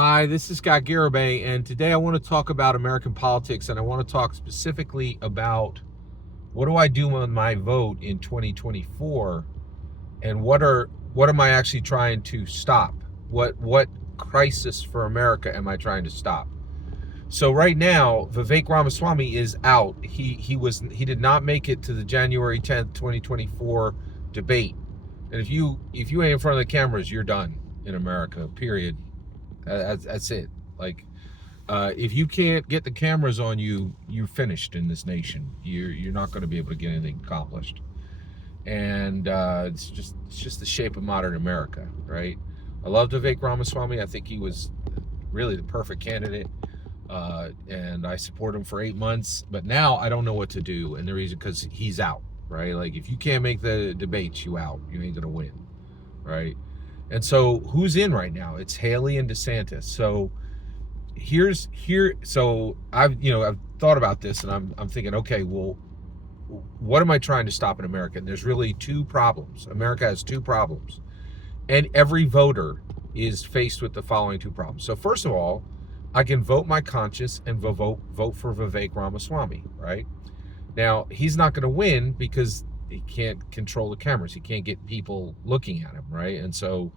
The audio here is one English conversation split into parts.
Hi, this is Garibay, and today I want to talk about American politics, and I want to talk specifically about what do I do on my vote in 2024, and what am I actually trying to stop? What crisis for America am I trying to stop? So right now, Vivek Ramaswamy is out. He did not make it to the January 10th, 2024 debate. And if you ain't in front of the cameras, you're done in America. Period. That's it. Like, if you can't get the cameras on you, you're finished in this nation. You're not going to be able to get anything accomplished. And it's just the shape of modern America, right? I love Vivek Ramaswamy. I think he was really the perfect candidate, and I support him for 8 months. But now I don't know what to do, and the reason because he's out, right? Like, if you can't make the debates, you out. You ain't gonna win, right? And so who's in right now? It's Haley and Desantis. So so I've thought about this, and I'm thinking, okay, well, what am I trying to stop in America? And there's really two problems. America has two problems, and every voter is faced with the following two problems. So first of all, I can vote my conscience and vote for Vivek Ramaswamy, right? Now, he's not going to win because he can't control the cameras. He can't get people looking at him, right? And so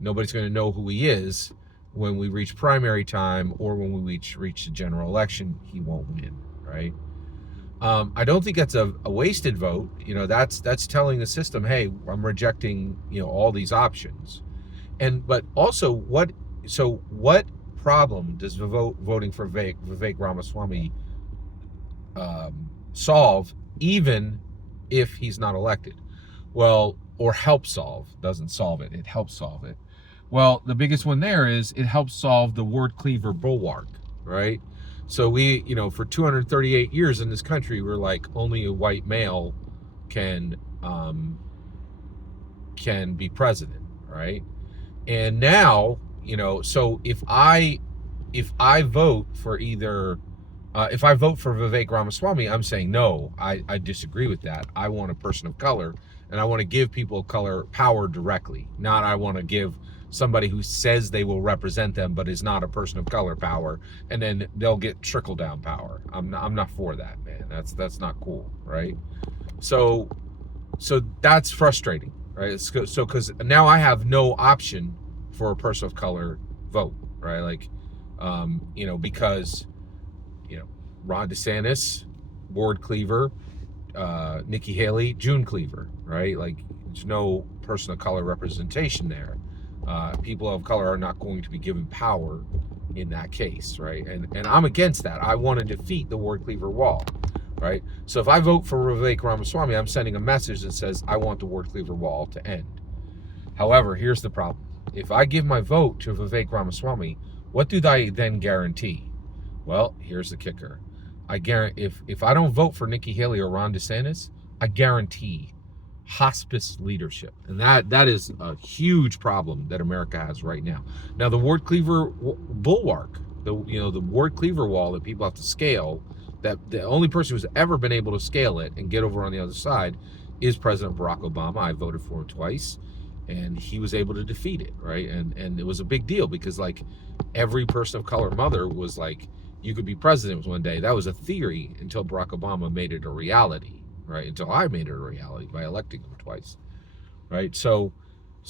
nobody's going to know who he is when we reach primary time, or when we reach the general election. He won't win, right? I don't think that's a wasted vote. That's telling the system, hey, I'm rejecting all these options. But also, what problem does voting for Vivek Ramaswamy solve, even if he's not elected? Well, or help solve. Doesn't solve it, it helps solve it. Well, the biggest one there is it helps solve the word Cleaver Bulwark, right? So we, for 238 years in this country, we're like, only a white male can be president, right? And now, so if I vote for if I vote for Vivek Ramaswamy, I'm saying, no, I disagree with that. I want a person of color, and I want to give people of color power directly. Not I want to give somebody who says they will represent them but is not a person of color power, and then they'll get trickle down power. I'm not for that, man. That's not cool, right? So that's frustrating, right? So because now I have no option for a person of color vote, right? Like, because Ron DeSantis, Ward Cleaver, Nikki Haley, June Cleaver, right? Like, there's no person of color representation there. People of color are not going to be given power in that case, right? And I'm against that. I want to defeat the Ward Cleaver wall, right? So if I vote for Vivek Ramaswamy, I'm sending a message that says I want the Ward Cleaver wall to end. However, here's the problem. If I give my vote to Vivek Ramaswamy, what do I then guarantee? Well, here's the kicker. I guarantee if I don't vote for Nikki Haley or Ron DeSantis, I guarantee hospice leadership, and that is a huge problem that America has right now. Now, the Ward Cleaver Bulwark, the Ward Cleaver wall that people have to scale, that the only person who's ever been able to scale it and get over on the other side is President Barack Obama. I voted for him twice, and he was able to defeat it, right? And it was a big deal because, like, every person of color mother was like, you could be president one day. That was a theory until Barack Obama made it a reality, right? Until I made it a reality by electing him twice, right? So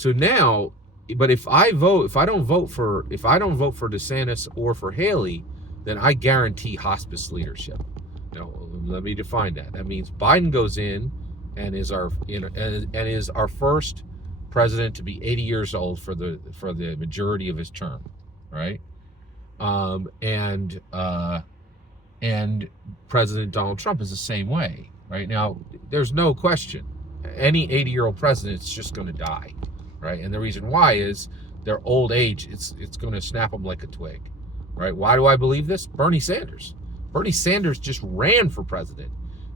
now, but if I don't vote for DeSantis or for Haley, then I guarantee hospice leadership. Now, let me define that. That means Biden goes in and is our first president to be 80 years old for the majority of his term, right? And President Donald Trump is the same way, right? Now, there's no question, any 80-year-old president is just going to die, right? And the reason why is their old age. It's going to snap them like a twig, right? Why do I believe this? Bernie Sanders just ran for president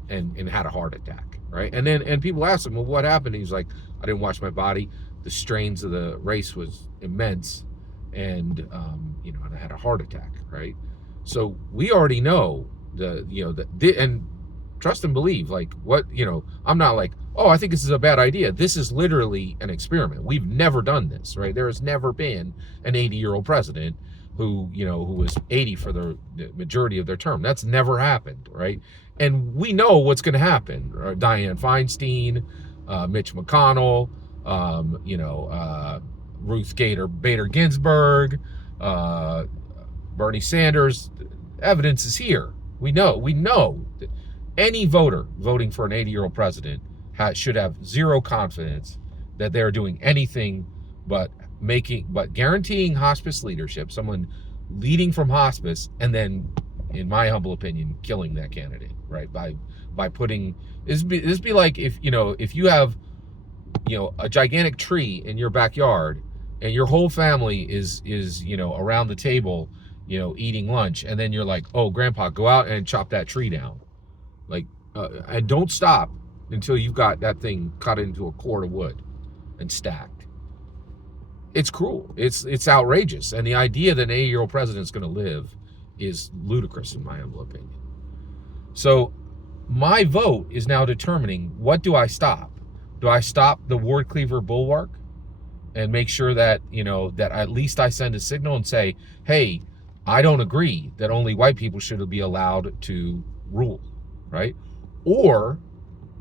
and had a heart attack, right? And people ask him, well, what happened? He's like, I didn't watch my body. The strains of the race was immense, and and I had a heart attack, right? So we already know and trust and believe, like, what, I'm not like, oh, I think this is a bad idea. This is literally an experiment. We've never done this, right? There has never been an 80-year-old president who was 80 for the majority of their term. That's never happened, right? And we know what's going to happen. Dianne Feinstein, Mitch McConnell, Ruth Bader Ginsburg, Bernie Sanders. Evidence is here. We know that any voter voting for an 80-year-old president should have zero confidence that they're doing anything but guaranteeing hospice leadership, someone leading from hospice, and then, in my humble opinion, killing that candidate, right? By putting this be like if you have a gigantic tree in your backyard and your whole family is around the table eating lunch, and then you're like, oh, grandpa, go out and chop that tree down, like, and don't stop until you've got that thing cut into a cord of wood and stacked. It's cruel. It's outrageous. And the idea that an 80-year-old president is going to live is ludicrous, in my humble opinion. So my vote is now determining, what do I stop? Do I stop the Ward Cleaver Bulwark and make sure that, that at least I send a signal and say, hey, I don't agree that only white people should be allowed to rule, right? Or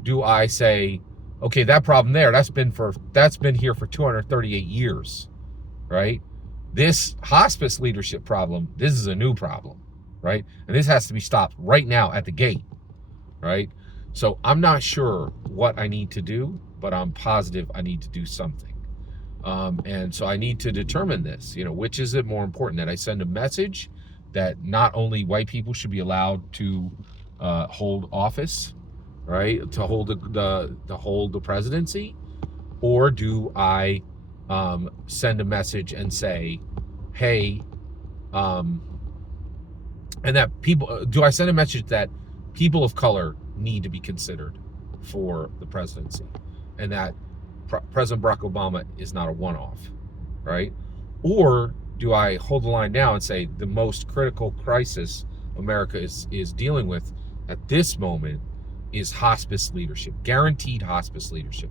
do I say, okay, that problem there, that's been here for 238 years, right? This hospice leadership problem, this is a new problem, right? And this has to be stopped right now at the gate, right? So I'm not sure what I need to do, but I'm positive I need to do something. And so I need to determine this, which is it more important, that I send a message that not only white people should be allowed to hold office, right, to hold the presidency, or do I send a message and say, hey, and that do I send a message that people of color need to be considered for the presidency, and that President Barack Obama is not a one-off, right? Or do I hold the line now and say the most critical crisis America is dealing with at this moment is hospice leadership, guaranteed hospice leadership.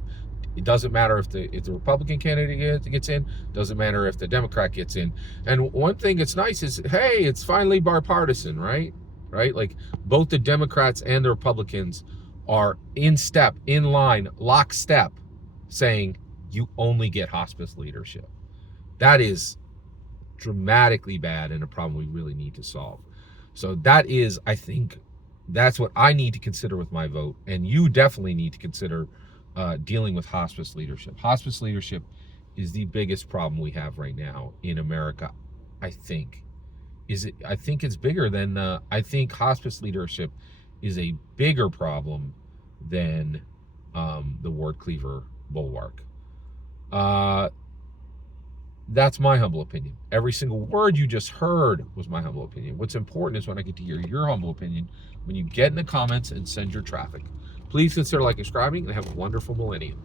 It doesn't matter if the Republican candidate gets in, doesn't matter if the Democrat gets in. And one thing that's nice is, hey, it's finally bipartisan, right? Like, both the Democrats and the Republicans are in line, lockstep, saying you only get hospice leadership. That is dramatically bad and a problem we really need to solve. So that is, I think, that's what I need to consider with my vote. And you definitely need to consider dealing with hospice leadership. Hospice leadership is the biggest problem we have right now in America, I think. I think it's bigger than, I think hospice leadership is a bigger problem than the Ward Cleaver Bulwark. That's my humble opinion. Every single word you just heard was my humble opinion. What's important is when I get to hear your humble opinion, when you get in the comments and send your traffic. Please consider subscribing, and have a wonderful millennium.